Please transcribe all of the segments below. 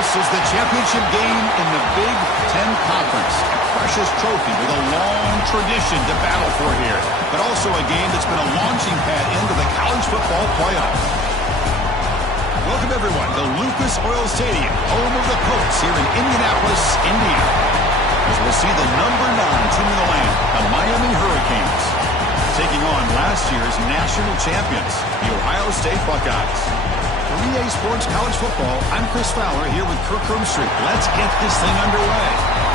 This is the championship game in the Big Ten Conference. A precious trophy with a long tradition to battle for here, but also a game that's been a launching pad into the college football playoff. Welcome, everyone, to Lucas Oil Stadium, home of the Colts here in Indianapolis, Indiana. As we'll see the number 9 team in the land, the Miami Hurricanes, taking on last year's national champions, the Ohio State Buckeyes. For EA Sports College Football, I'm Chris Fowler here with Kirk Roomstreet. Let's get this thing underway.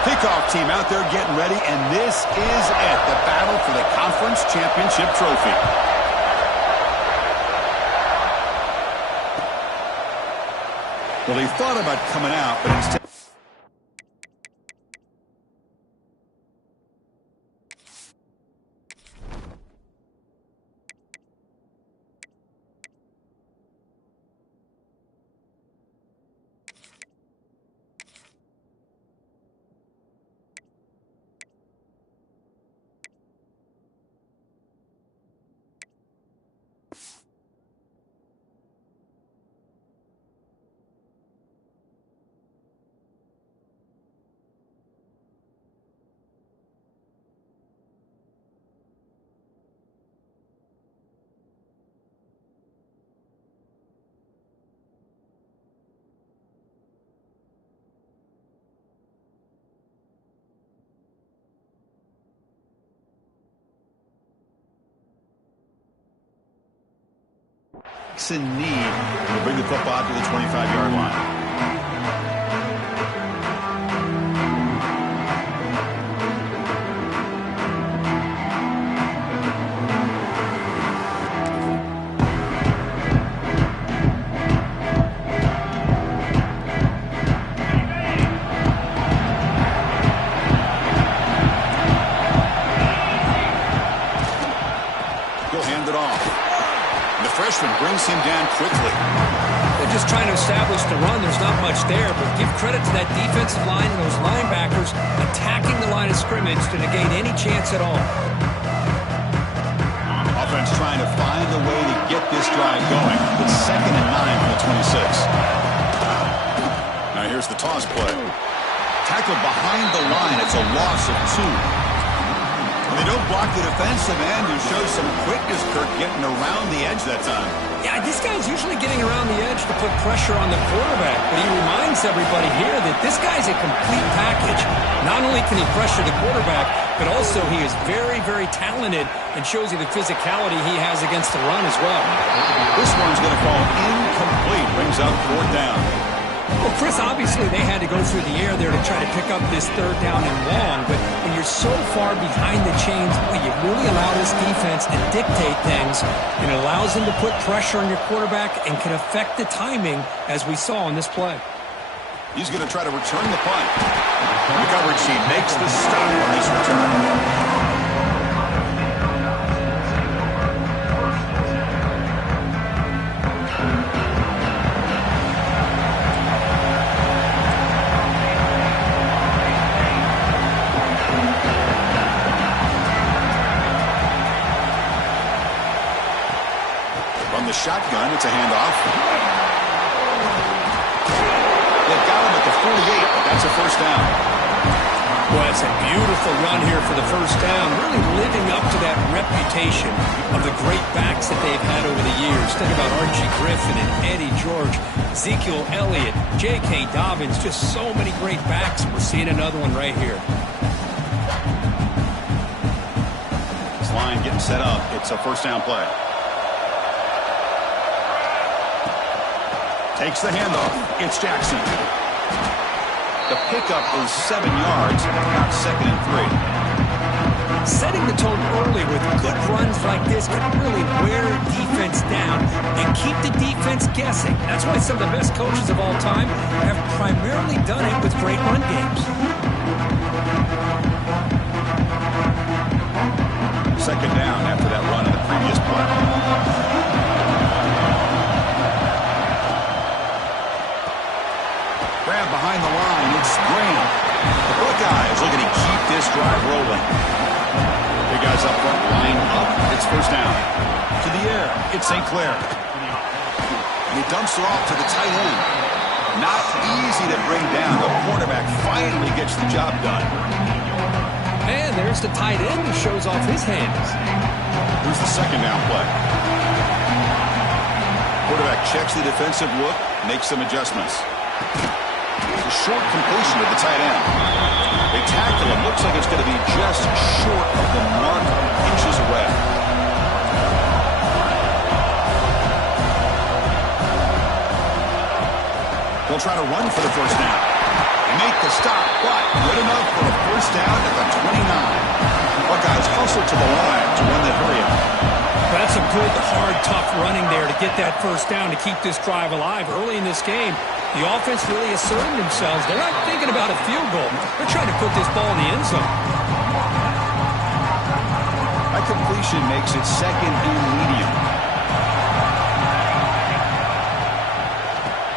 Kickoff team out there getting ready, and this is it, the battle for the conference championship trophy. Well, he thought about coming out, but instead... Jackson need to bring the football to the 25-yard line. Brings him down quickly. They're just trying to establish the run. There's not much there, but give credit to that defensive line and those linebackers attacking the line of scrimmage to negate any chance at all. Offense trying to find a way to get this drive going. It's 2nd and 9 from the 26. Now here's the toss play. Tackled behind the line. It's a loss of 2. They don't block the defensive end, who shows some quickness, Kirk, getting around the edge that time. Yeah, this guy's usually getting around the edge to put pressure on the quarterback, but he reminds everybody here that this guy's a complete package. Not only can he pressure the quarterback, but also he is very, very talented and shows you the physicality he has against the run as well. This one's going to fall incomplete. Brings up 4th down. Well, Chris, obviously they had to go through the air there to try to pick up this 3rd down and long, but when you're so far behind the chains, you really allow this defense to dictate things, and it allows them to put pressure on your quarterback and can affect the timing, as we saw in this play. He's going to try to return the punt. The coverage team makes the stop on this return. The shotgun, it's a handoff. They've got him at the 48, but that's a 1st down. Well, it's a beautiful run here for the 1st down, really living up to that reputation of the great backs that they've had over the years. Think about Archie Griffin and Eddie George, Ezekiel Elliott, J.K. Dobbins, just so many great backs. We're seeing another one right here. This line getting set up. It's a 1st down play. Takes the handoff. It's Jackson. The pickup is 7 yards, about 2nd and 3. Setting the tone early with good runs like this can really wear defense down and keep the defense guessing. That's why some of the best coaches of all time have primarily done it with great run games. 2nd down after that run in the previous play. Behind the line, it's Graham. The Buckeyes looking to keep this drive rolling. Big guys up front, line up. It's 1st down. To the air, it's St. Clair. And he dumps it off to the tight end. Not easy to bring down. The quarterback finally gets the job done. And there's the tight end who shows off his hands. Here's the 2nd down play. Quarterback checks the defensive look, makes some adjustments. Short completion to the tight end. They tackle him. Looks like it's going to be just short of the mark, inches away. They'll try to run for the 1st down. They make the stop, but good enough for a 1st down at the 29. Buckeyes hustle to the line to run the hurry up. That's a good, hard, tough running there to get that 1st down to keep this drive alive early in this game. The offense really asserting themselves. They're not thinking about a field goal. They're trying to put this ball in the end zone. That completion makes it 2nd and medium.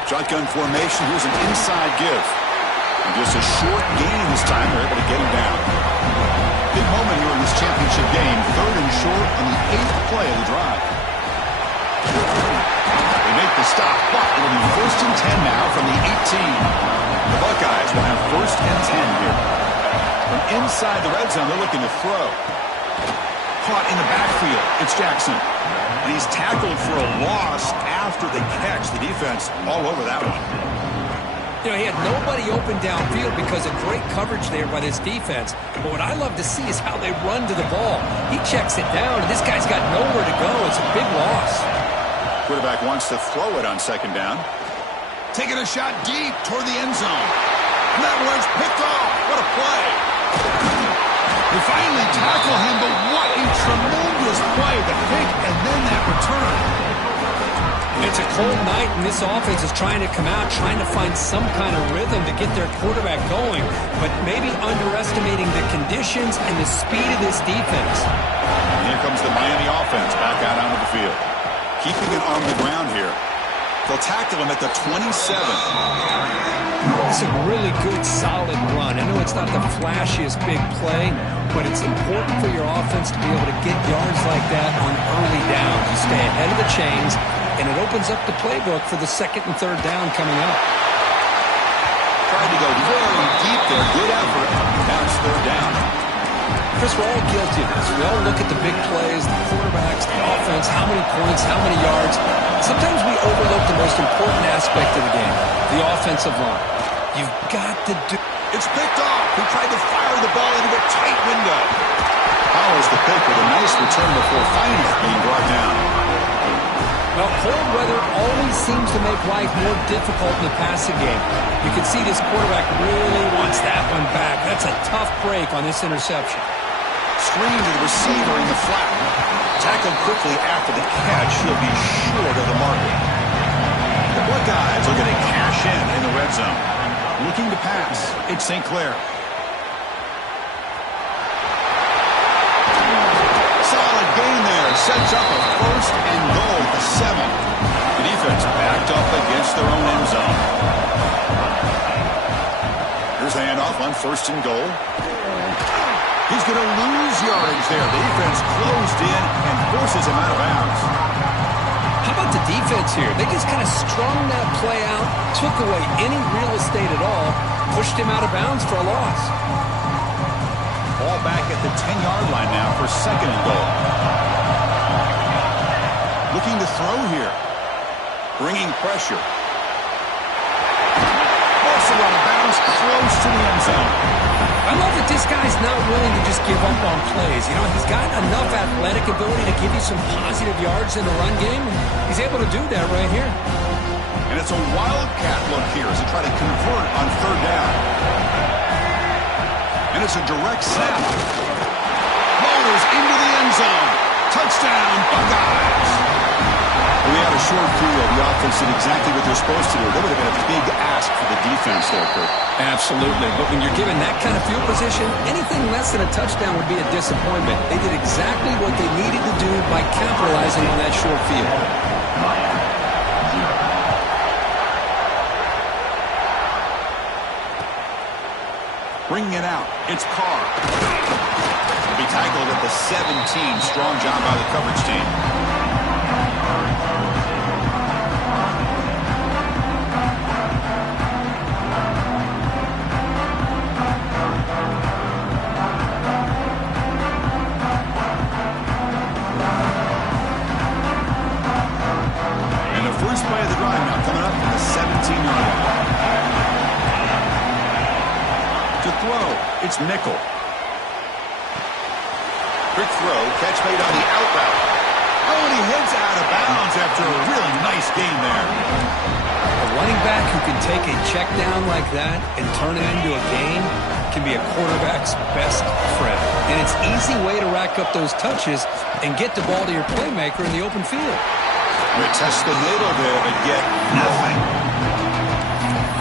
Shotgun formation. Here's an inside give. And just a short gain this time. They're able to get him down. Big moment here in this championship game. 3rd and short on the 8th play of the drive. Make the stop, but it'll be 1st and 10 now from the 18. The Buckeyes will have 1st and 10 here. From inside the red zone, they're looking to throw. Caught in the backfield, it's Jackson. And he's tackled for a loss after the catch. The defense all over that one. You know, he had nobody open downfield because of great coverage there by this defense. But what I love to see is how they run to the ball. He checks it down, and this guy's got nowhere to go. It's a big loss. Quarterback wants to throw it on second down. Taking a shot deep toward the end zone. And that one's picked off. What a play. They finally tackle him, but what a tremendous play. The pick and then that return. It's a cold night, and this offense is trying to come out, trying to find some kind of rhythm to get their quarterback going, but maybe underestimating the conditions and the speed of this defense. And here comes the Miami offense back out onto the field. Keeping it on the ground here. They'll tackle him at the 27. It's a really good, solid run. I know it's not the flashiest big play, but it's important for your offense to be able to get yards like that on early downs. You stay ahead of the chains, and it opens up the playbook for the second and third down coming up. Tried to go very deep there. Good effort. Now it's third down. Chris, we're all guilty of this. We all look at the big plays, the quarterbacks, the offense, how many points, how many yards. Sometimes we overlook the most important aspect of the game, the offensive line. You've got to do... It's picked off. He tried to fire the ball into a tight window. Follows the pick with a nice return before finally being brought down. Well, cold weather always seems to make life more difficult in the passing game. You can see this quarterback really wants that one back. That's a tough break on this interception. Screen to the receiver in the flat. Tackled quickly after the catch. He'll be short of the marker. The Buckeyes looking to cash in the red zone. Looking to pass. It's St. Clair. Solid gain there. Sets up a first and goal at the 7. The defense backed up against their own end zone. Here's the handoff on first and goal. He's going to lose yardage there. The defense closed in and forces him out of bounds. How about the defense here? They just kind of strung that play out, took away any real estate at all, pushed him out of bounds for a loss. Ball back at the 10-yard line now for second and goal. Looking to throw here. Bringing pressure. Also out of bounds, close to the end zone. I love that this guy's not willing to just give up on plays. You know, he's got enough athletic ability to give you some positive yards in the run game. He's able to do that right here. And it's a wildcat look here as they try to convert on third down. And it's a direct snap. Motors into the end zone. Touchdown, Buckeyes. We had a short view of the offense did exactly what they're supposed to do. That would have been a big ask for the defense there, Kurt. Absolutely. But when you're given that kind of field position, anything less than a touchdown would be a disappointment. They did exactly what they needed to do by capitalizing on that short field. Bringing it out. It's Carr. He'll be tackled at the 17. Strong job by the coverage team. First play of the drive now coming up from the 17-yard line. To throw, it's Nickel. Quick throw, catch made on the out route. Oh, and he heads out of bounds after a really nice gain there. A running back who can take a check down like that and turn it into a gain can be a quarterback's best friend. And it's an easy way to rack up those touches and get the ball to your playmaker in the open field. We test the middle there, but get nothing.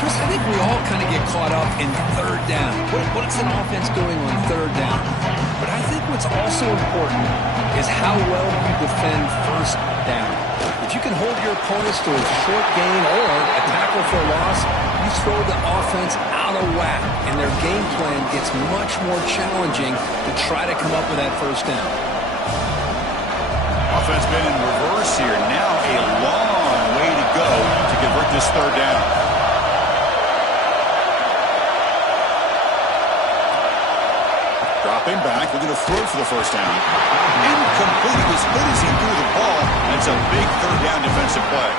Chris, I think we all kind of get caught up in third down. What's an offense doing on third down? But I think what's also important is how well you defend first down. If you can hold your opponents to a short gain or a tackle for a loss, you throw the offense out of whack, and their game plan gets much more challenging to try to come up with that first down. Offense been in reverse here. Now a long way to go to convert this third down. Dropping back, looking to throw for the first down. Incomplete. As good as he threw the ball, that's a big third down defensive play.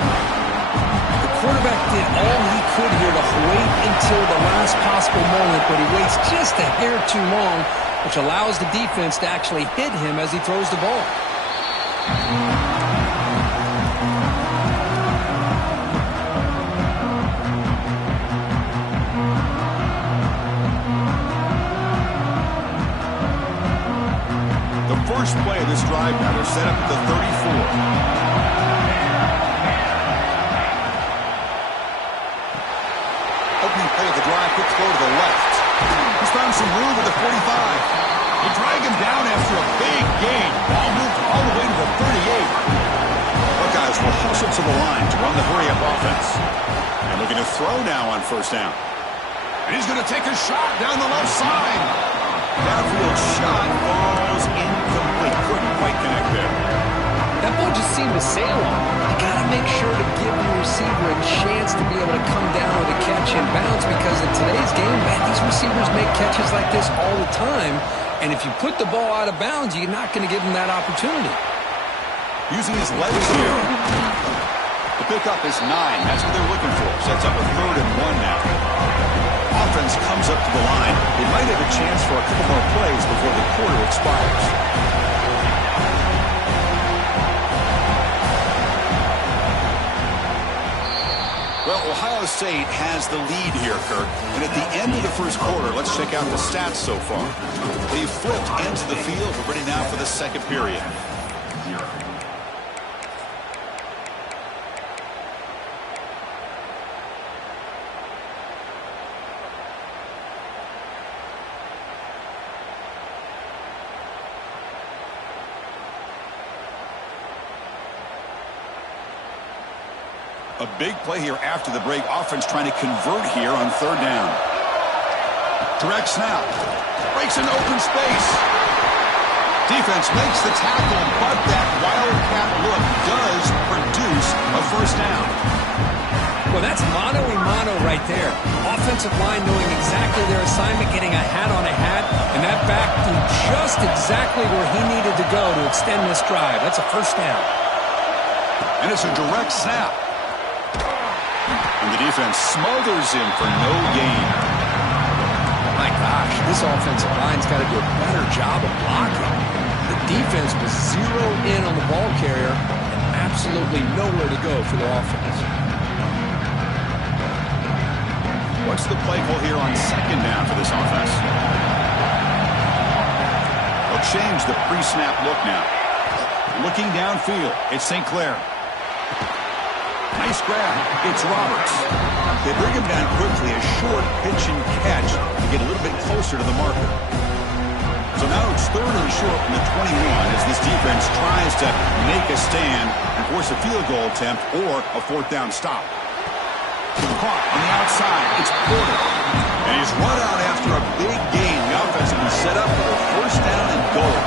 The quarterback did all he could here to wait until the last possible moment, but he waits just a hair too long, which allows the defense to actually hit him as he throws the ball. First play of this drive now. They're set up at the 34. Opening play of the drive, quick throw to the left. He's found some room at the 45. They drag him down after a big gain. Ball moved all the way to the 38. Buckeyes will hustle to the line to run the hurry-up offense. And looking to throw now on first down. And he's going to take a shot down the left side. Downfield shot falls incomplete. Couldn't quite connect there. That ball just seemed to sail on. You got to make sure to give your receiver a chance to be able to come down with a catch and bounce, because in today's game, man, these receivers make catches like this all the time. And if you put the ball out of bounds, you're not going to give them that opportunity. Using his legs here. The pickup is 9. That's what they're looking for. Sets up a 3rd and 1 now. Offense comes up to the line. They might have a chance for a couple more plays before the quarter expires. Well, Ohio State has the lead here, Kirk. And at the end of the first quarter, let's check out the stats so far. They've flipped into the field. We're ready now for the second period. A big play here after the break. Offense trying to convert here on 3rd down. Direct snap. Breaks into open space. Defense makes the tackle, but that wildcat look does produce a first down. Well, that's mano-a-mano right there. Offensive line knowing exactly their assignment, getting a hat on a hat, and that back threw just exactly where he needed to go to extend this drive. That's a first down. And it's a direct snap. And the defense smothers him for no gain. My gosh, this offensive line's got to do a better job of blocking. The defense was zeroed in on the ball carrier and absolutely nowhere to go for the offense. What's the play call here on 2nd down for this offense? They'll change the pre-snap look now. Looking downfield, it's St. Clair. Nice grab. It's Roberts. They bring him down quickly. A short pitch and catch to get a little bit closer to the marker. So now it's 3rd and short from the 21 as this defense tries to make a stand and force a field goal attempt or a 4th down stop. Caught on the outside. It's Porter. And he's run out after a big gain. The offense will be set up for a 1st down and goal.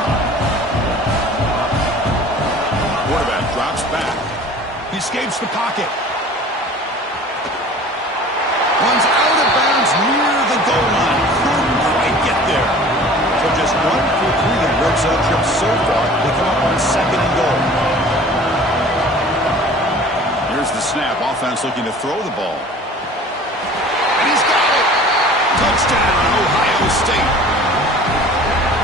Quarterback drops back. He escapes the pocket. Runs out of bounds near the goal line. Couldn't quite get there. So just 1 for 3 in red zone trips so far. They come up on 2nd and goal. Here's the snap. Offense looking to throw the ball. And he's got it. Touchdown, Ohio State.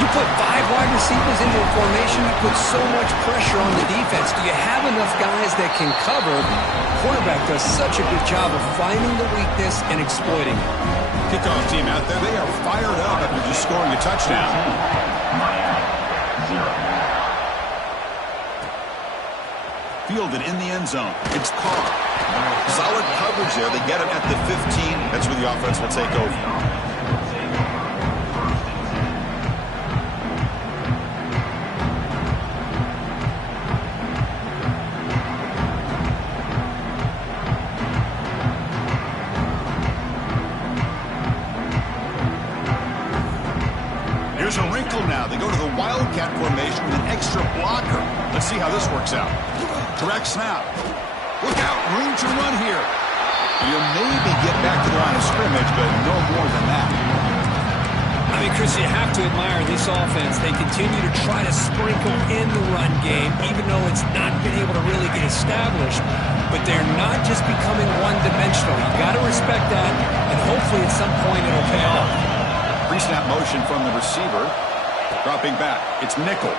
You put 5 wide receivers into a formation, you put so much pressure on the defense. Do you have enough guys that can cover? Quarterback does such a good job of finding the weakness and exploiting it. Kickoff team out there. They are fired up after just scoring a touchdown. Fielded in the end zone. It's Carr. Solid coverage there. They get him at the 15. That's where the offense will take over. Here's a wrinkle now. They go to the Wildcat formation with an extra blocker. Let's see how this works out. Direct snap. Look out. Room to run here. You'll maybe get back to the line of scrimmage, but no more than that. I mean, Chris, you have to admire this offense. They continue to try to sprinkle in the run game, even though it's not been able to really get established. But they're not just becoming one-dimensional. You got to respect that, and hopefully at some point it'll pay off. Pre-snap motion from the receiver. Dropping back. It's Nickel.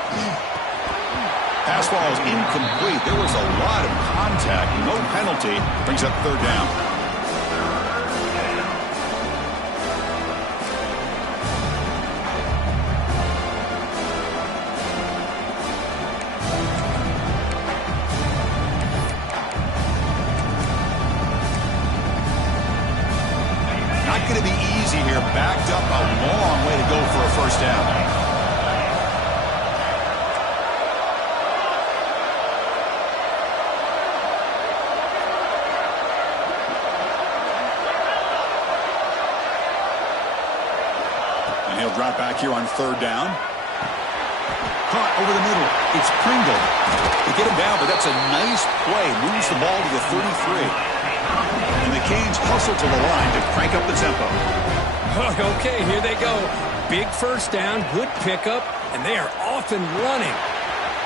Pass ball is incomplete. There was a lot of contact. No penalty. Brings up 3rd down. first down. And he'll drop back here on third down. Caught over the middle. It's Pringle. They get him down, but that's a nice play. Moves the ball to the 33. And the Canes hustle to the line to crank up the tempo. Okay, here they go. Big first down, good pickup, and they are off and running.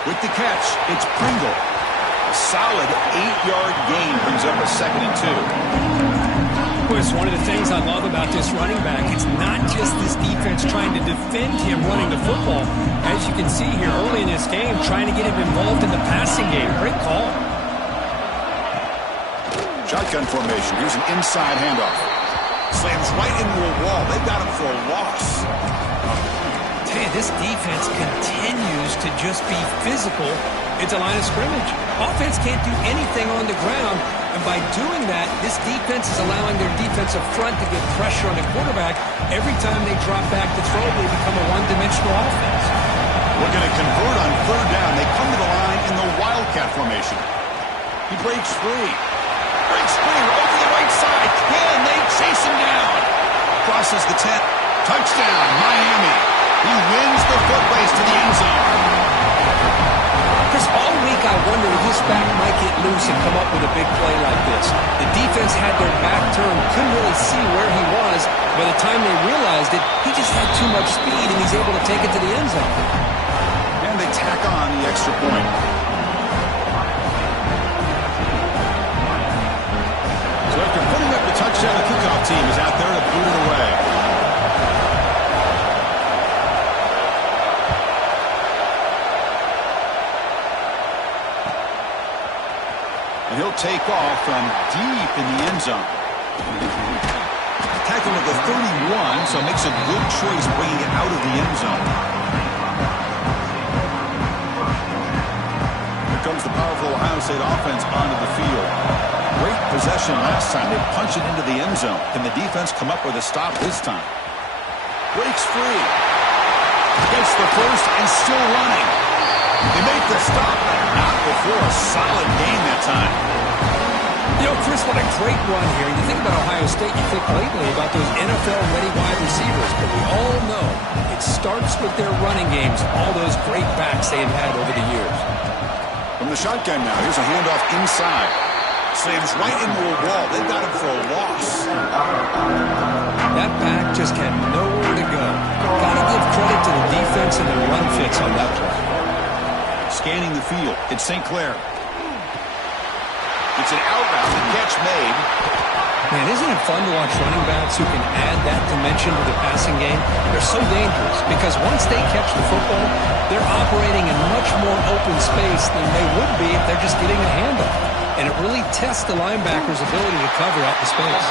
With the catch, it's Pringle. A solid 8-yard gain brings up a 2nd and 2. It's one of the things I love about this running back. It's not just this defense trying to defend him running the football. As you can see here early in this game, trying to get him involved in the passing game. Great call. Shotgun formation. Here's an inside handoff. Slams right into a wall. They've got him for a loss. Tell you, this defense continues to just be physical at the line of scrimmage. Offense can't do anything on the ground. And by doing that, this defense is allowing their defensive front to get pressure on the quarterback. Every time they drop back to throw, they become a one-dimensional offense. Looking to convert on third down. They come to the line in the Wildcat formation. He breaks free. Breaks free over the right side. Can they chase him down? Crosses the 10. Touchdown, Miami. He wins the foot race to the end zone. Chris, all week I wondered if this back might get loose and come up with a big play like this. The defense had their back turned, couldn't really see where he was. By the time they realized it, he just had too much speed, and he's able to take it to the end zone. And they tack on the extra point. So after putting up the touchdown, the kickoff team is out there to boot it away. He'll take off from deep in the end zone. Tackling at the 31, so makes a good choice bringing it out of the end zone. Here comes the powerful Ohio State offense onto the field. Great possession last time. They punch it into the end zone. Can the defense come up with a stop this time? Breaks free. Gets the first and still running. They make the stop, but not before a solid gain that time. You know, Chris, what a great run here. You think about Ohio State, you think lately about those NFL-ready wide receivers, but we all know it starts with their running games, all those great backs they have had over the years. From the shotgun now, here's a handoff inside. Slams right into a wall. They've got him for a loss. That back just had nowhere to go. Got to give credit to the defense and the run fits on that play. Scanning the field. It's St. Clair. It's an out route. The catch made. Man, isn't it fun to watch running backs who can add that dimension to the passing game? They're so dangerous because once they catch the football, they're operating in much more open space than they would be if they're just getting a handoff. And it really tests the linebacker's ability to cover out the space.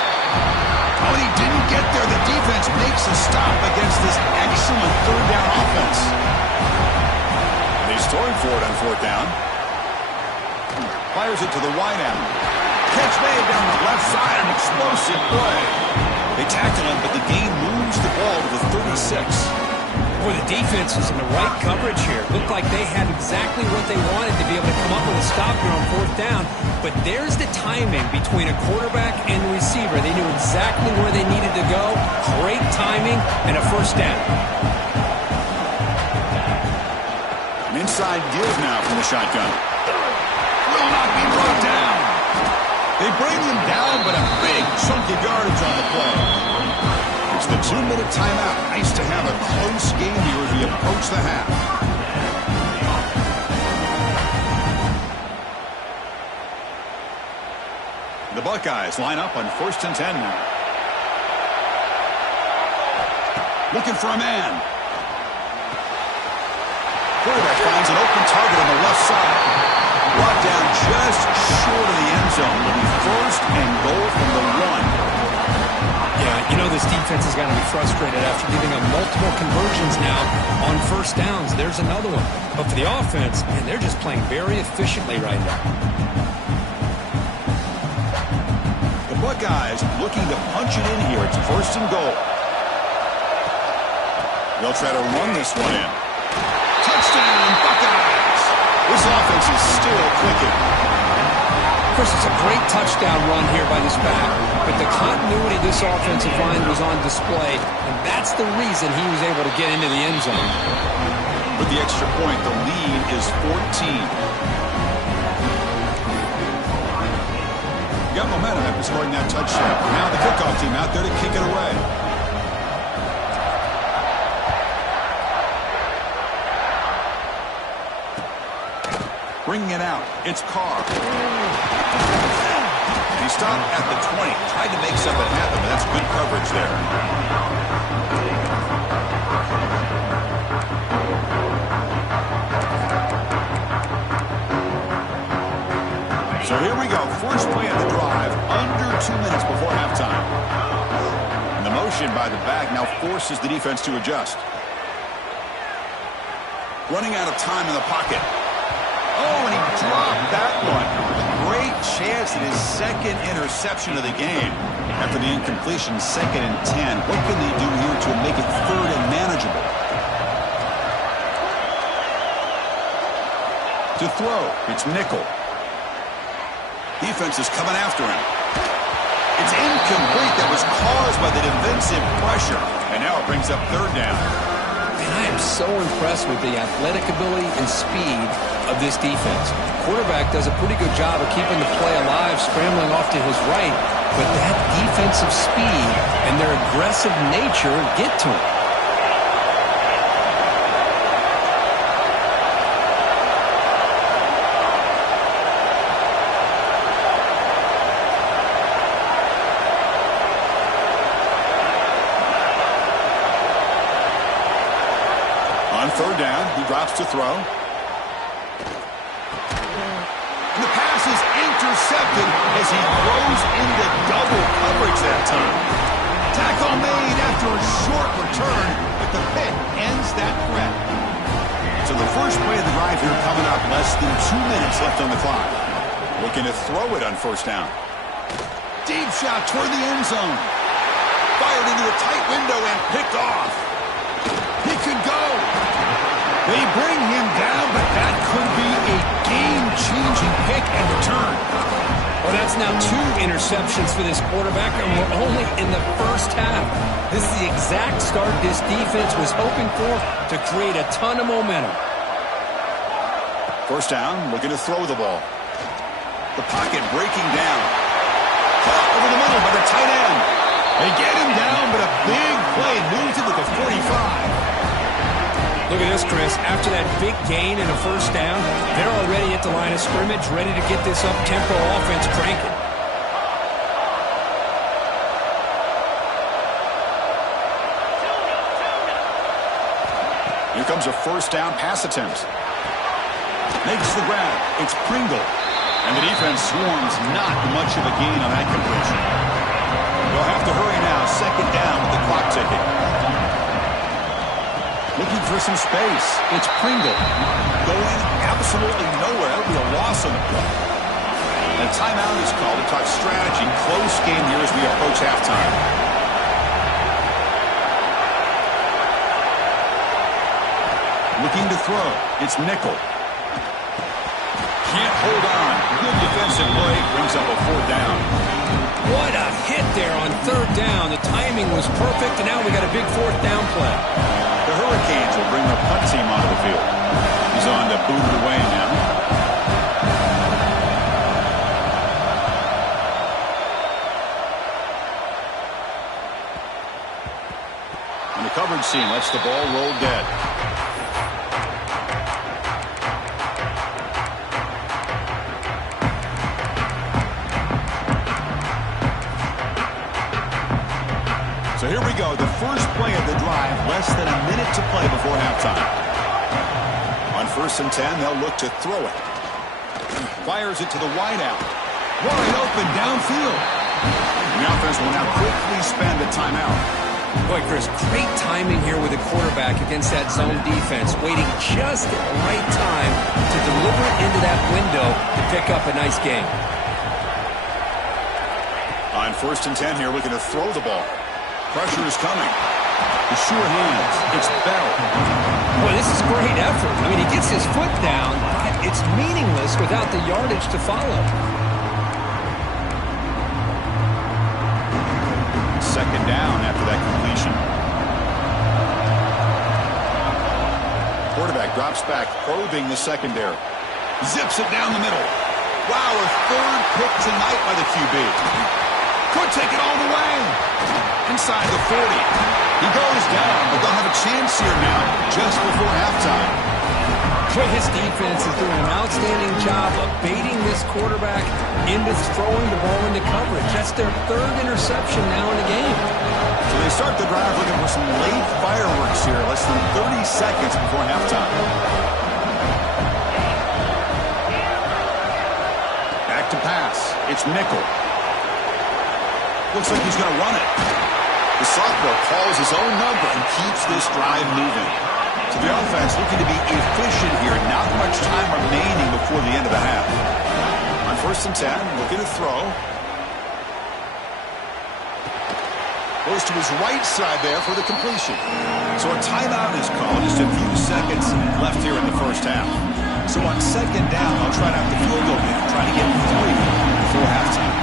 Oh, and he didn't get there. The defense makes a stop against this excellent third down offense. He's throwing for it on fourth down. Fires it to the wide out. Catch made down the left side. An explosive play. They tackle him, but the game moves the ball to the 36. Boy, the defense was in the right coverage here. Looked like they had exactly what they wanted to be able to come up with a stop here on fourth down. But there's the timing between a quarterback and the receiver. They knew exactly where they needed to go. Great timing and a first down. An inside give now from the shotgun. Will not be brought down. They bring him down, but a big chunk of yardage on the play. It's the 2-minute timeout. Nice to have a close game here as we approach the half. The Buckeyes line up on 1st and 10 now. Looking for a man. Quarterback finds an open target on the left side. Brought down just short of the end zone. Will be 1st and goal from the 1. Yeah, you know this defense has got to be frustrated after giving up multiple conversions now on first downs. There's another one. But for the offense, man, they're just playing very efficiently right now. The Buckeyes looking to punch it in here. It's 1st and goal. They'll try to run this one in. Touchdown, Buckeyes! This offense is still clicking. Chris, it's a great touchdown run here by this back, but the continuity of this offensive line was on display, and that's the reason he was able to get into the end zone. With the extra point, the lead is 14. Got momentum after scoring that touchdown. Now the kickoff team out there to kick it away. Bringing it out, it's Carr. He stopped at the 20, tried to make something happen, but that's good coverage there. So here we go, first play of the drive, under 2 minutes before halftime. And the motion by the back now forces the defense to adjust. Running out of time in the pocket. Oh, and he dropped that one. A great chance at his second interception of the game. After the incompletion, 2nd and 10. What can they do here to make it 3rd and manageable? To throw, it's Nickel. Defense is coming after him. It's incomplete. That was caused by the defensive pressure. And now it brings up 3rd down. And I am so impressed with the athletic ability and speed of this defense. Quarterback does a pretty good job of keeping the play alive, scrambling off to his right, but that defensive speed and their aggressive nature get to him. On 3rd down, he drops to throw. And the pass is intercepted as he throws into double coverage that time. Tackle made after a short return, but the pick ends that threat. So the first play of the drive here coming up, less than 2 minutes left on the clock. Looking to throw it on 1st down. Deep shot toward the end zone. Fired into a tight window and picked off. He could go. They bring him down, but that could be a game-changing pick and return. Well, that's now 2 interceptions for this quarterback, and we're only in the first half. This is the exact start this defense was hoping for to create a ton of momentum. 1st down, looking to throw the ball. The pocket breaking down. Caught over the middle by the tight end. They get him down, but a big play moves it to the 45. Look at this, Chris. After that big gain and a 1st down, they're already at the line of scrimmage, ready to get this up-tempo offense cranking. Here comes a 1st down pass attempt. Makes the grab. It's Pringle. And the defense swarms not much of a gain on that completion. They'll have to hurry now. 2nd down with the clock ticking. Looking for some space. It's Pringle. Going absolutely nowhere. That'll be a loss on the play. And a timeout is called to talk strategy. Close game here as we approach halftime. Looking to throw. It's Nickel. Can't hold on. Good defensive play. Brings up a 4th down. What a hit there on 3rd down. The timing was perfect, and now we got a big 4th down play. The Hurricanes will bring their punt team onto the field. He's on to boot it away now. And the coverage team lets the ball roll dead. So here we go, the first play of the drive, less than a minute to play before halftime. On 1st and 10, they'll look to throw it. Fires it to the wideout. Wide open downfield. And the offense will now quickly spend a timeout. Boy, Chris, great timing here with the quarterback against that zone defense, waiting just at the right time to deliver it into that window to pick up a nice gain. On 1st and 10 here, looking to throw the ball. Pressure is coming. The sure hands. It's Bell. Boy, this is great effort. I mean, he gets his foot down, but it's meaningless without the yardage to follow. Second down after that completion. Quarterback drops back, probing the secondary. Zips it down the middle. Wow, a third pick tonight by the QB. Could take it all the way. Inside the 40. He goes down, but they'll have a chance here now just before halftime. But his defense is doing an outstanding job of baiting this quarterback into throwing the ball into coverage. That's their third interception now in the game. So they start the drive looking for some late fireworks here, less than 30 seconds before halftime. Back to pass. It's Nickel. Looks like he's going to run it. The sophomore calls his own number and keeps this drive moving. So the offense looking to be efficient here. Not much time remaining before the end of the half. On 1st and 10, looking to throw. Goes to his right side there for the completion. So a timeout is called. Just a few seconds left here in the first half. So on 2nd down, I'll try out the field goal here, trying to get 3 before halftime.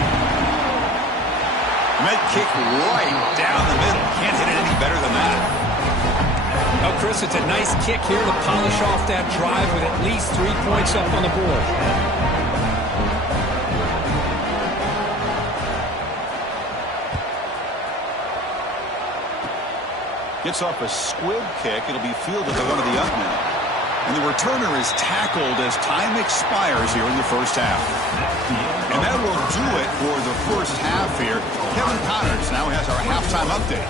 Med kick right down the middle. Can't hit it any better than that. Oh, Chris, it's a nice kick here to polish off that drive with at least 3 points up on the board. Gets off a squib kick. It'll be fielded by one of the up men. And the returner is tackled as time expires here in the first half. And that will do it for the first half here. Kevin Connors now has our halftime update.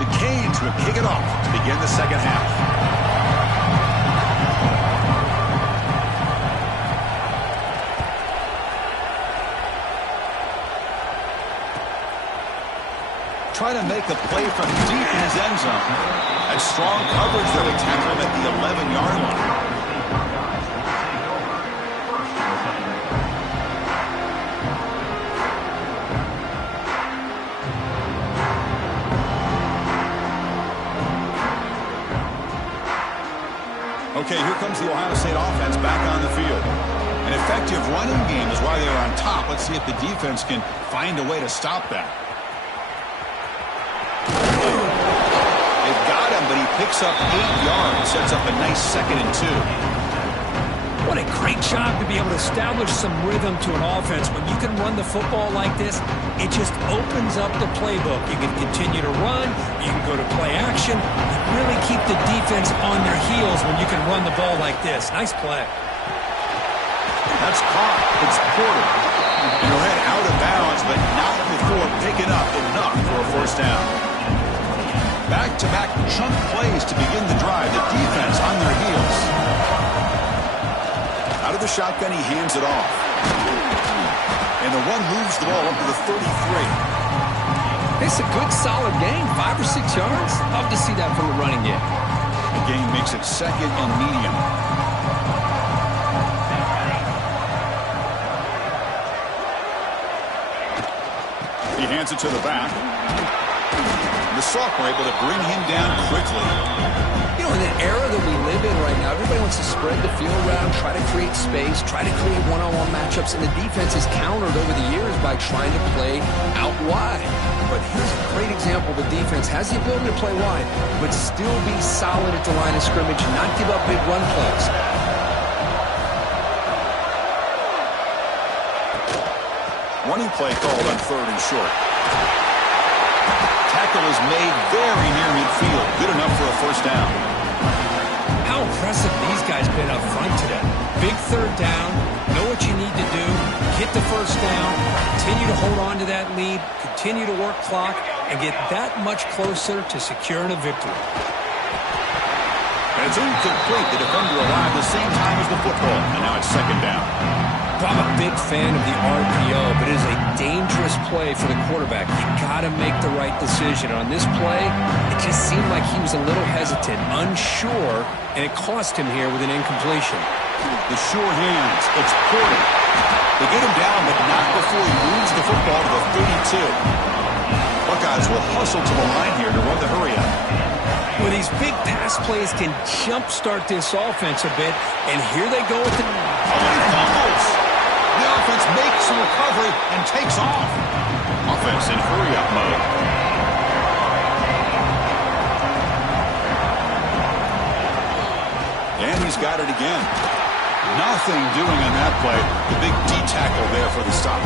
The Canes will kick it off to begin the second half. Trying to make a play from deep in his end zone. And strong coverage there to tackle him at the 11-yard line. Okay, here comes the Ohio State offense back on the field. An effective running game is why they are on top. Let's see if the defense can find a way to stop that. But he picks up 8 yards, sets up a nice 2nd and 2. What a great job to be able to establish some rhythm to an offense. When you can run the football like this, it just opens up the playbook. You can continue to run, you can go to play action, you really keep the defense on their heels when you can run the ball like this. Nice play. That's caught. It's Porter. And he'll head out of bounds, but not before picking up enough for a first down. Back-to-back chunk plays to begin the drive. The defense on their heels. Out of the shotgun, he hands it off. And the one moves the ball up to the 33. It's a good, solid game. 5 or 6 yards. Love to see that from the running game. The game makes it 2nd and medium. He hands it to the back. The sophomore able to bring him down quickly. You know, in the era that we live in right now, everybody wants to spread the field around, try to create space, try to create one-on-one matchups, and the defense is countered over the years by trying to play out wide. But here's a great example. The defense has the ability to play wide, but still be solid at the line of scrimmage and not give up big run plays. Running play called on 3rd and short. Tackle is made very near midfield. Good enough for a first down. How impressive these guys been up front today. Big 3rd down. Know what you need to do. Get the first down. Continue to hold on to that lead. Continue to work clock. And get that much closer to securing a victory. And it's incomplete. The defender arrived the same time as the football. And now it's 2nd down. I'm a big fan of the RPO, but it is a dangerous play for the quarterback. You got to make the right decision. On this play, it just seemed like he was a little hesitant, unsure, and it cost him here with an incompletion. The sure hands. It's Porter. They get him down, but not before he moves the football to the 32. Buckeyes will hustle to the line here to run the hurry up. Well, these big pass plays can jumpstart this offense a bit, and here they go with the... Oh, he fumbles! The offense makes a recovery and takes off. Offense in hurry-up mode. And he's got it again. Nothing doing on that play. The big D tackle there for the stop.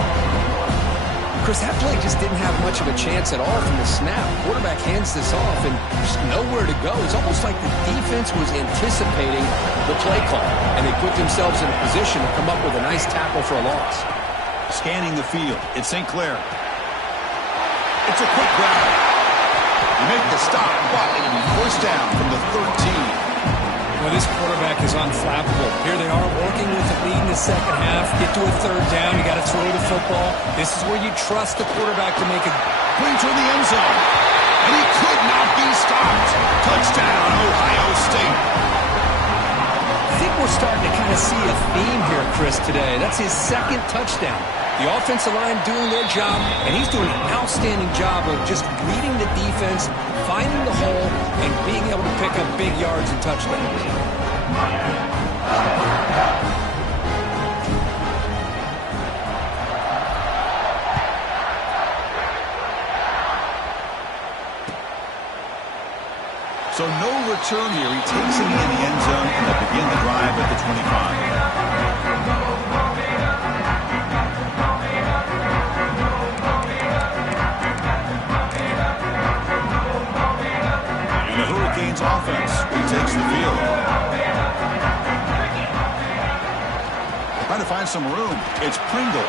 Chris, that play just didn't have much of a chance at all from the snap. Quarterback hands this off and just nowhere to go. It's almost like the defense was anticipating the play call, and they put themselves in a position to come up with a nice tackle for a loss. Scanning the field. It's St. Clair. It's a quick grab. You make the stop, but it'll be first down from the 13. Well, this quarterback is unflappable. Here they are working with the lead in the second half. Get to a third down. You got to throw the football. This is where you trust the quarterback to make a bring to the end zone. And he could not be stopped. Touchdown, Ohio State. I think we're starting to kind of see a theme here, Chris, today. That's his second touchdown. The offensive line doing their job, and he's doing an outstanding job of just reading the defense, finding the hole, and being able to pick up big yards and touchdowns. So no return here. He takes it in the end zone, and they begin the drive at the 25. Offense retakes the field. Trying to find some room. It's Pringle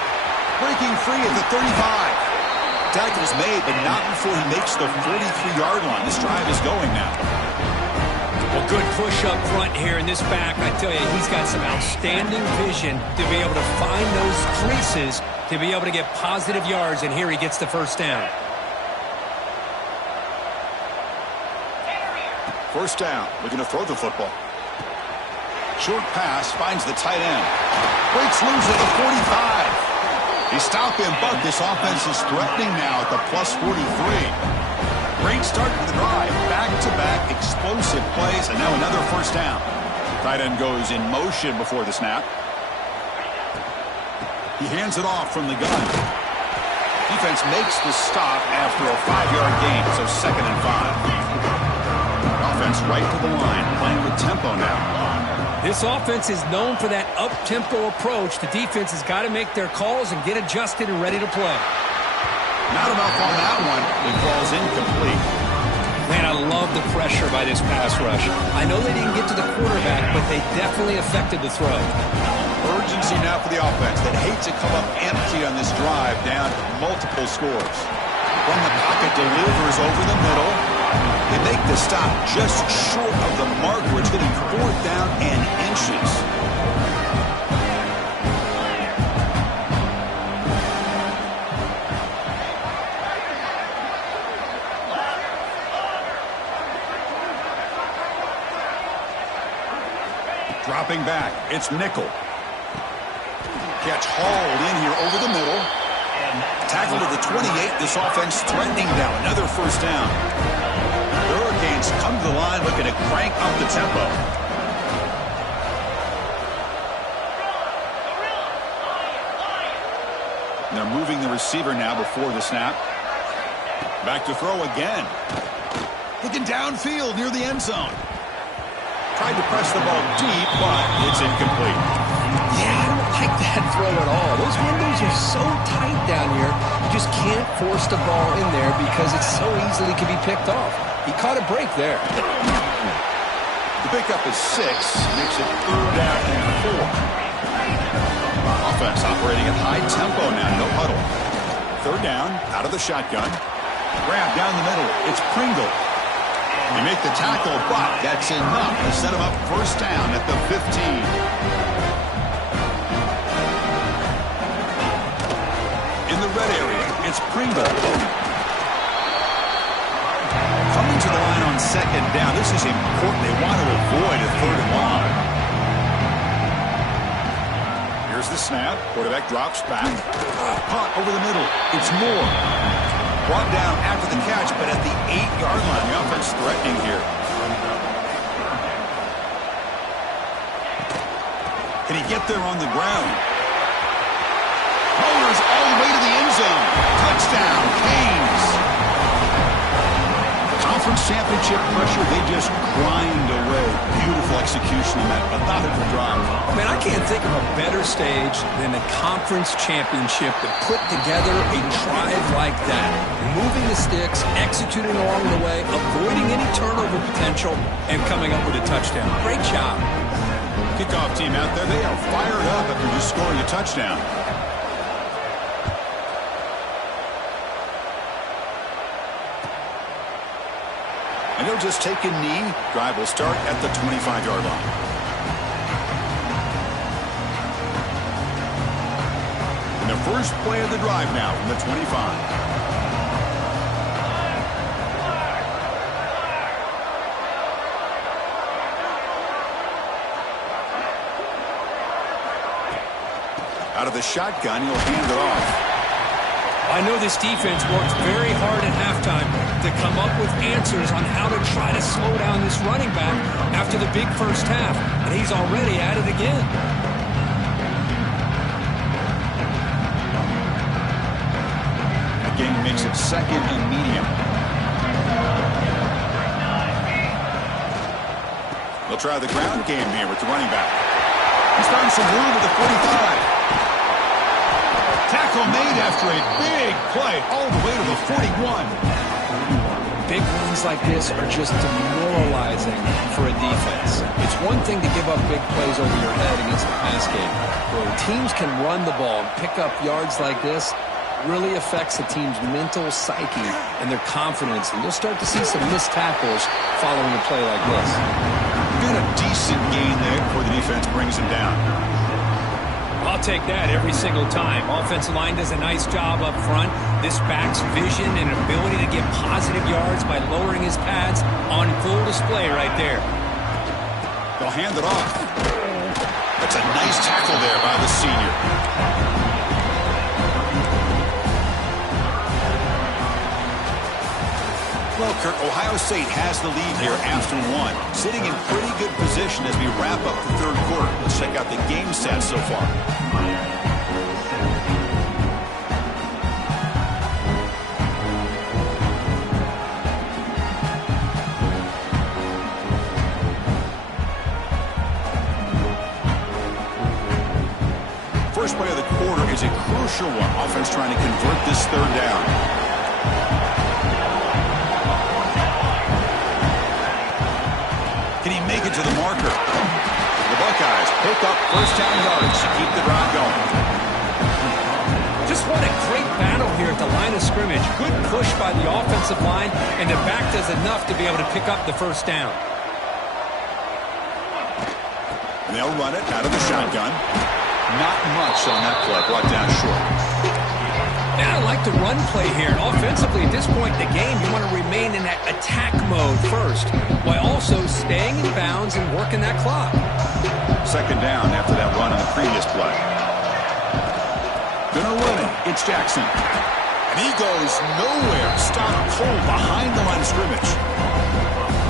breaking free at the 35. Tackle is made, but not before he makes the 43-yard line. This drive is going now. Well, good push up front here in this back. I tell you, he's got some outstanding vision to be able to find those creases to be able to get positive yards, and here he gets the first down. First down, looking to throw the football. Short pass, finds the tight end. Breaks loose at the 45. They stop him, but this offense is threatening now at the plus 43. Great start to the drive. Back-to-back explosive plays, and now another first down. Tight end goes in motion before the snap. He hands it off from the gun. Defense makes the stop after a 5-yard gain, so 2nd and 5. Offense right to the line, playing with tempo now. This offense is known for that up-tempo approach. The defense has got to make their calls and get adjusted and ready to play. Not enough on that one. It falls incomplete. Man, I love the pressure by this pass rush. I know they didn't get to the quarterback, but they definitely affected the throw. Urgency now for the offense that hates to come up empty on this drive, down multiple scores. From the pocket, delivers over the middle. They make the stop just short of the mark, where it's getting 4th down and inches. Dropping back, it's Nickel. Catch hauled in here over the middle. Tackle to the 28. This offense threatening now. Another first down. The Hurricanes come to the line looking to crank up the tempo. And they're moving the receiver now before the snap. Back to throw again. Looking downfield near the end zone. Tried to press the ball deep, but it's incomplete. Yeah, I don't like that throw at all. Those windows are so tight down here. You just can't force the ball in there because it so easily can be picked off. He caught a break there. The pickup is 6. Makes it 3rd down and 4. Offense operating at high tempo now. No huddle. 3rd down, out of the shotgun. Grab down the middle. It's Pringle. They make the tackle, but that's enough to set him up first down at the 15. In the red area, it's Pringle. Coming to the line on 2nd down. This is important. They want to avoid a 3rd and long. snap. Quarterback drops back. Punt over the middle. It's Moore. Brought down after the catch, but at the 8-yard line. The offense threatening here. Can he get there on the ground? Motors all the way to the end zone. Touchdown, Canes. Conference championship pressure, they just grind away. Beautiful execution on that methodical drive. Man, I can't think of a better stage than the conference championship to put together a drive like that. Moving the sticks, executing along the way, avoiding any turnover potential, and coming up with a touchdown. Great job. Kickoff team out there, they are fired up after just scoring a touchdown. And they'll just take a knee. Drive will start at the 25-yard line. And the first play of the drive now from the 25. Out of the shotgun, he'll hand it off. I know this defense worked very hard at halftime to come up with answers on how to try to slow down this running back after the big first half, and he's already at it again. Again, makes it second and medium. They'll try the ground game here with the running back. He's found some room at the 45. Tackle made after a big play all the way to the 41. Big runs like this are just demoralizing for a defense. It's one thing to give up big plays over your head against the pass game. When teams can run the ball and pick up yards like this, really affects the team's mental psyche and their confidence. And you'll start to see some missed tackles following a play like this. Got a decent gain there before the defense brings him down. I'll take that every single time. Offensive line does a nice job up front. This back's vision and ability to get positive yards by lowering his pads on full display right there. They'll hand it off. That's a nice tackle there by the senior. Well, Kurt, Ohio State has the lead here after one. Sitting in pretty good position as we wrap up the third quarter. Let's check out the game stats so far. First play of the quarter is a crucial one. Offense trying to convert this third down. Can he make it to the marker? The Buckeyes pick up first down yards to keep the drive going. Just what a great battle here at the line of scrimmage. Good push by the offensive line, and the back does enough to be able to pick up the first down. And they'll run it out of the shotgun. Not much on that play, brought down short. Yeah, I like the run play here. And offensively, at this point in the game, you want to remain in that attack mode first, while also staying in bounds and working that clock. Second down after that run on the previous play. Gonna run it. It's Jackson. And he goes nowhere. Stopped cold behind the line of scrimmage.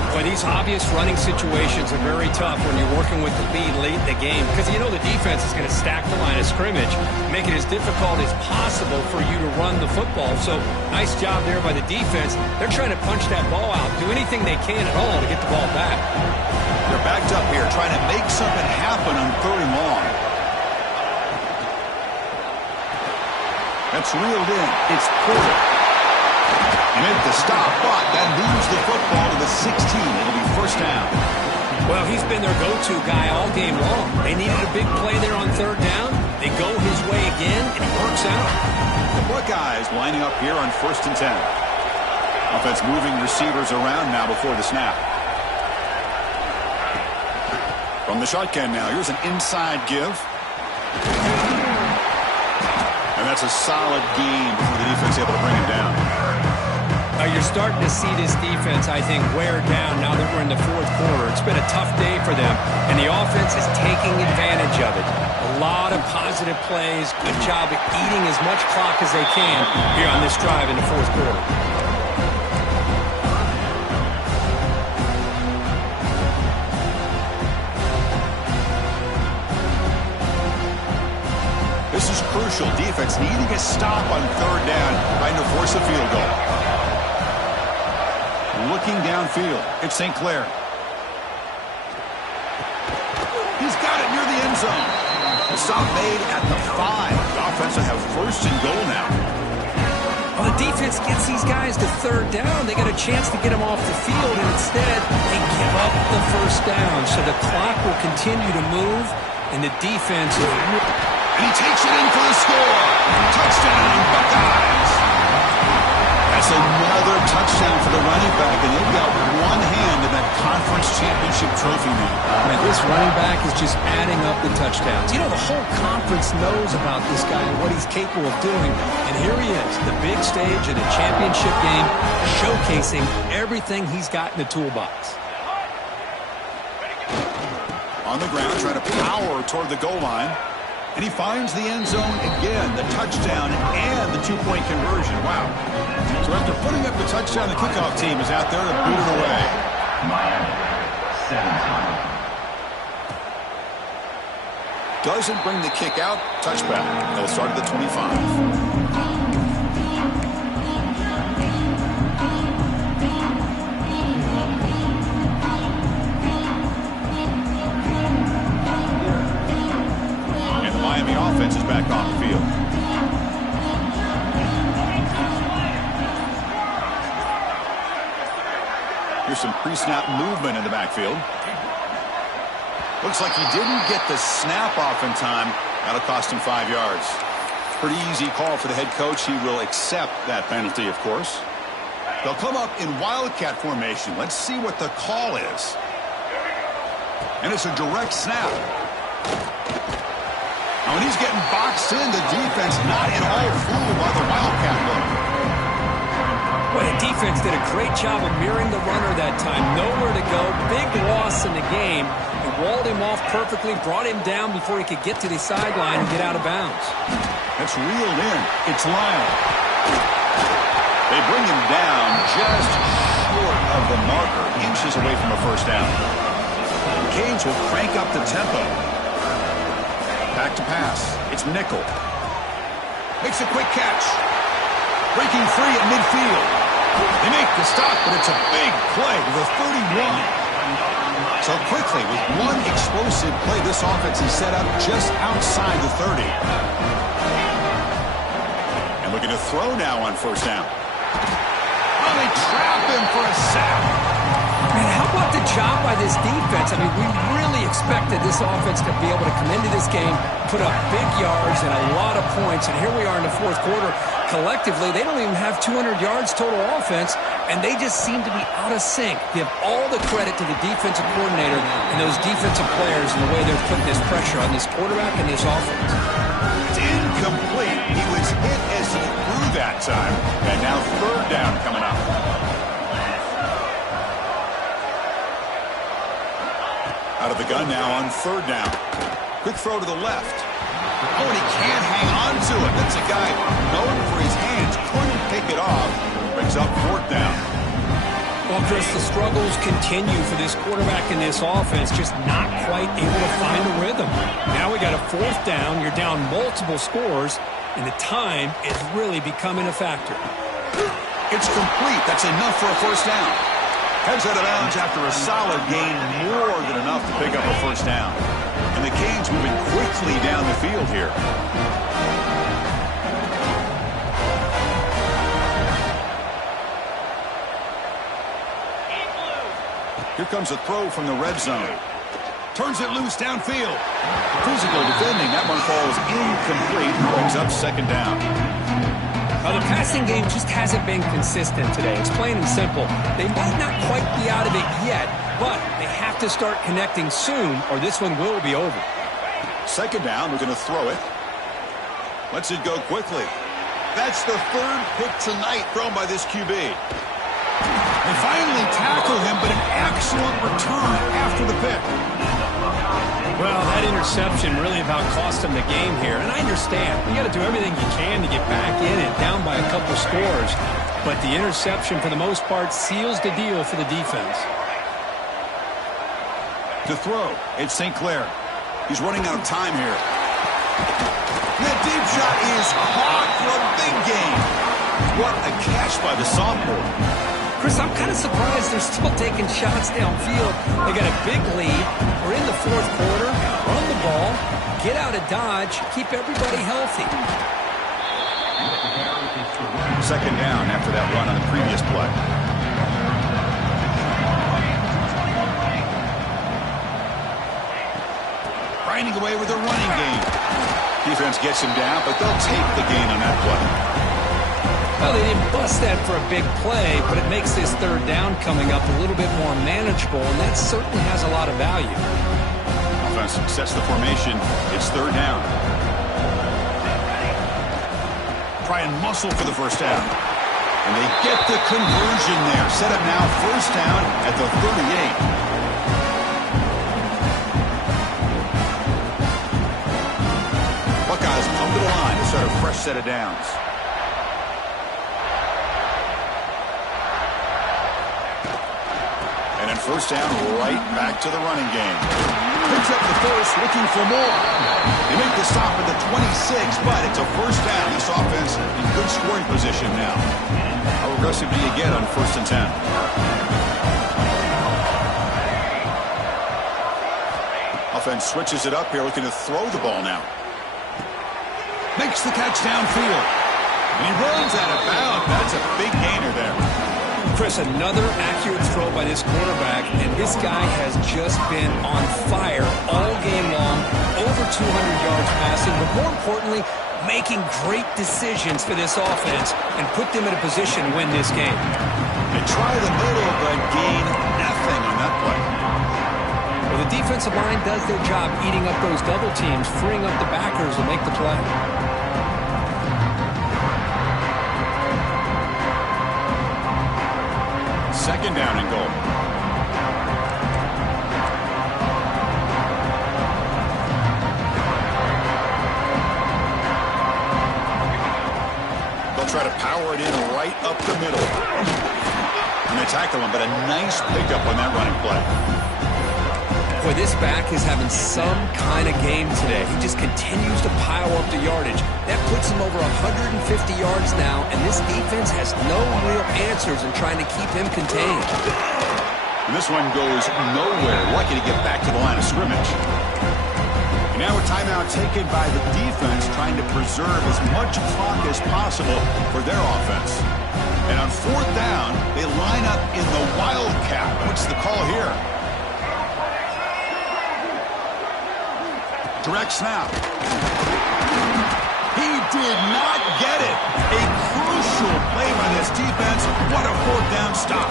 But these obvious running situations are very tough when you're working with the lead late in the game, because you know the defense is going to stack the line of scrimmage, make it as difficult as possible for you to run the football. So nice job there by the defense. They're trying to punch that ball out, do anything they can at all to get the ball back. They're backed up here trying to make something happen on third and long. That's reeled in. It's Porter. He made the stop, but that moves the football to the 16. It'll be first down. Well, he's been their go-to guy all game long. They needed a big play there on third down. They go his way again, and it works out. The Buckeyes lining up here on first and 10. Offense moving receivers around now before the snap. From the shotgun now, here's an inside give. And that's a solid gain before the defense able to bring him down. You're starting to see this defense, I think, wear down now that we're in the fourth quarter. It's been a tough day for them, and the offense is taking advantage of it. A lot of positive plays. Good job at eating as much clock as they can here on this drive in the fourth quarter. This is crucial. Defense needing a stop on third down, trying to force a field goal. Looking downfield, it's St. Clair. He's got it near the end zone. The stop made at the 5. The offense will have first and goal now. Well, the defense gets these guys to third down. They got a chance to get them off the field, and instead they give up the first down. So the clock will continue to move, and the defense is... And he takes it in for the score. Touchdown, Buckeyes. That's another touchdown for the running back, and they've got one hand in that conference championship trophy now. Man, this running back is just adding up the touchdowns. You know, the whole conference knows about this guy and what he's capable of doing. And here he is, the big stage of the championship game, showcasing everything he's got in the toolbox. On the ground, trying to power toward the goal line. And he finds the end zone again, the touchdown and the two-point conversion. Wow. So after putting up the touchdown, the kickoff team is out there to boot it away. Doesn't bring the kick out. Touchback. They'll start at the 25. Miami offense is back on the field. Here's some pre-snap movement in the backfield. Looks like he didn't get the snap off in time. That'll cost him 5 yards. Pretty easy call for the head coach. He will accept that penalty, of course. They'll come up in wildcat formation. Let's see what the call is. And it's a direct snap. Now, when he's getting boxed in, the defense not at all fooled by the wildcat look. Well, the defense did a great job of mirroring the runner that time. Nowhere to go. Big loss in the game. They walled him off perfectly, brought him down before he could get to the sideline and get out of bounds. That's reeled in. It's Lyle. They bring him down just short of the marker, inches away from a first down. The Canes will crank up the tempo. Back to pass. It's Nickel. Makes a quick catch. Breaking free at midfield. They make the stop, but it's a big play to the 31. So quickly, with one explosive play, this offense is set up just outside the 30. And looking to throw now on first down. Oh, they trap him for a sack. Man, how about the job by this defense? I mean, we really expected this offense to be able to come into this game, put up big yards and a lot of points, and here we are in the fourth quarter. Collectively, they don't even have 200 yards total offense, and they just seem to be out of sync. Give all the credit to the defensive coordinator and those defensive players and the way they're putting this pressure on this quarterback and this offense. It's incomplete. He was hit as he threw that time, and now third down coming up. Out of the gun now on third down. Quick throw to the left. Oh, and he can't hang on to it. That's a guy known for his hands. Couldn't pick it off. Brings up fourth down. Well, Chris, the struggles continue for this quarterback in this offense. Just not quite able to find a rhythm. Now we got a fourth down. You're down multiple scores, and the time is really becoming a factor. It's complete. That's enough for a first down. Heads out of bounds after a solid gain, more than enough to pick up a first down. And the Canes moving quickly down the field here. Here comes a throw from the red zone. Turns it loose downfield. Physical defending. That one falls incomplete. Brings up second down. Well, the passing game just hasn't been consistent today. It's plain and simple. They might not quite be out of it yet, but they have to start connecting soon or this one will be over. Second down, we're going to throw it. Lets it go quickly. That's the third pick tonight thrown by this QB. They finally tackle him, but an excellent return after the pick. Well, that interception really about cost him the game here. And I understand. You got to do everything you can to get back in and down by a couple scores. But the interception, for the most part, seals the deal for the defense. To throw, it's St. Clair. He's running out of time here. The deep shot is caught for a big gain. What a catch by the sophomore. Chris, I'm kind of surprised they're still taking shots downfield. They got a big lead. We're in the fourth quarter. Run the ball. Get out of Dodge. Keep everybody healthy. Second down after that run on the previous play. Grinding away with a running game. Defense gets him down, but they'll take the gain on that play. Well, they didn't bust that for a big play, but it makes this third down coming up a little bit more manageable, and that certainly has a lot of value. Offense sets the formation. It's third down. Try and muscle for the first down. And they get the conversion there. Set up now first down at the 38. Buckeyes come to the line to start a fresh set of downs. And then first down right back to the running game. Picks up the first, looking for more. They make the stop at the 26, but it's a first down. This offense in good scoring position now. How aggressive do you get on 1st and 10? Offense switches it up here, looking to throw the ball now. Makes the catch downfield. And he runs out of bounds. That's a big gainer there. Chris, another accurate throw by this quarterback, and this guy has just been on fire all game long, over 200 yards passing, but more importantly, making great decisions for this offense and put them in a position to win this game. They try the middle, but gain nothing on that play. Well, the defensive line does their job eating up those double teams, freeing up the backers to make the play. Second down and goal. They'll try to power it in right up the middle. And they tackle him, but a nice pickup on that running play. Boy, this back is having some kind of game today. He just continues to pile up the yardage. That puts him over 150 yards now, and this defense has no real answers in trying to keep him contained. And this one goes nowhere. Lucky to get back to the line of scrimmage. And now a timeout taken by the defense, trying to preserve as much clock as possible for their offense. And on fourth down, they line up in the Wildcat. What's the call here? Direct snap. He did not get it. A crucial play by this defense. What a fourth down stop.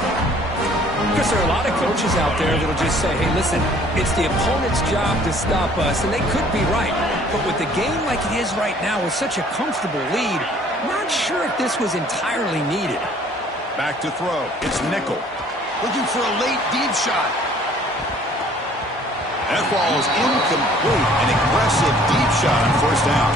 Because there are a lot of coaches out there that will just say, hey, listen, it's the opponent's job to stop us, and they could be right. But with the game like it is right now with such a comfortable lead, I'm not sure if this was entirely needed. Back to throw. It's Nickel. Looking for a late deep shot. That ball is incomplete. An aggressive deep shot on first down.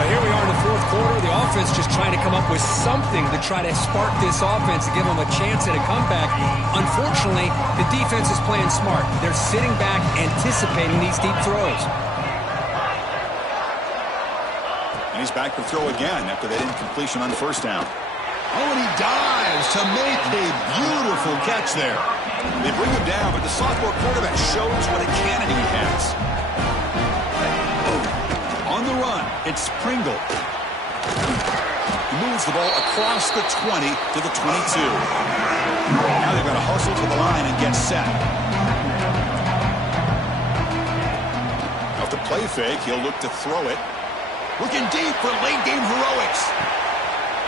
Now here we are in the fourth quarter. The offense just trying to come up with something to try to spark this offense and give them a chance at a comeback. Unfortunately, the defense is playing smart. They're sitting back, anticipating these deep throws. And he's back to throw again after that incompletion on first down. Oh, and he dives to make a beautiful catch there. They bring him down, but the sophomore quarterback shows what a cannon he has. On the run, it's Pringle. He moves the ball across the 20 to the 22. Now they've got to hustle to the line and get set. Off the play fake, he'll look to throw it. Looking deep for late game heroics.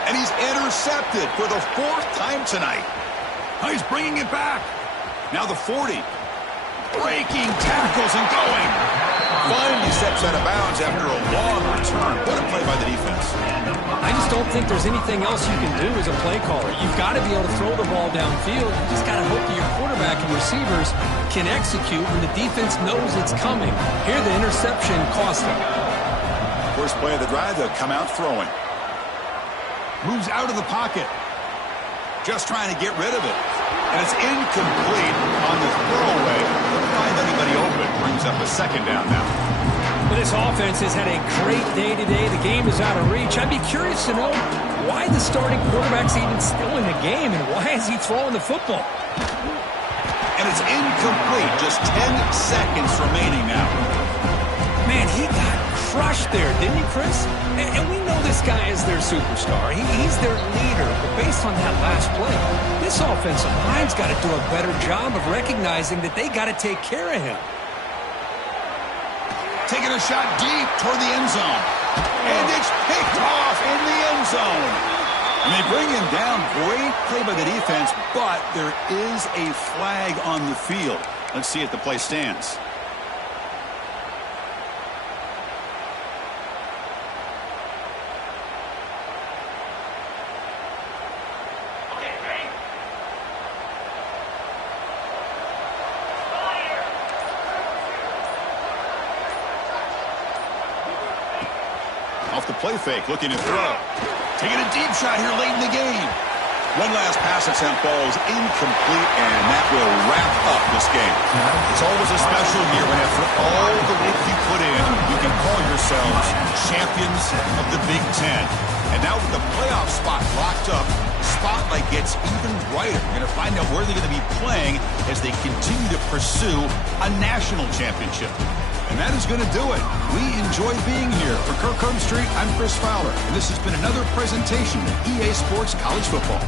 And he's intercepted for the fourth time tonight. Oh, he's bringing it back. Now the 40. breaking tackles and going. Finally steps out of bounds after a long return. What a play by the defense. I just don't think there's anything else you can do as a play caller. You've got to be able to throw the ball downfield. You just got to hope that your quarterback and receivers can execute when the defense knows it's coming. Here, the interception cost them. First play of the drive, they'll come out throwing. Moves out of the pocket. Just trying to get rid of it. And it's incomplete on the throwaway. Couldn't find anybody open. Brings up a second down now. Well, this offense has had a great day today. The game is out of reach. I'd be curious to know why the starting quarterback's even still in the game and why is he throwing the football? And it's incomplete. Just 10 seconds remaining now. Man, he got crushed there, didn't he, Chris? And we know this guy is their superstar. He's their leader. But based on that last play, this offensive line's got to do a better job of recognizing that they got to take care of him. Taking a shot deep toward the end zone. And it's picked off in the end zone. And they bring him down. Great play by the defense, but there is a flag on the field. Let's see if the play stands. Off the play fake, looking to throw. Taking a deep shot here late in the game. One last pass attempt falls incomplete, and that will wrap up this game. It's always a special year when after all the work you put in, you can call yourselves champions of the Big Ten. And now with the playoff spot locked up, the spotlight gets even brighter. We're going to find out where they're going to be playing as they continue to pursue a national championship. And that is going to do it. We enjoy being here. For Kirk Herbstreit, I'm Chris Fowler, and this has been another presentation of EA Sports College Football.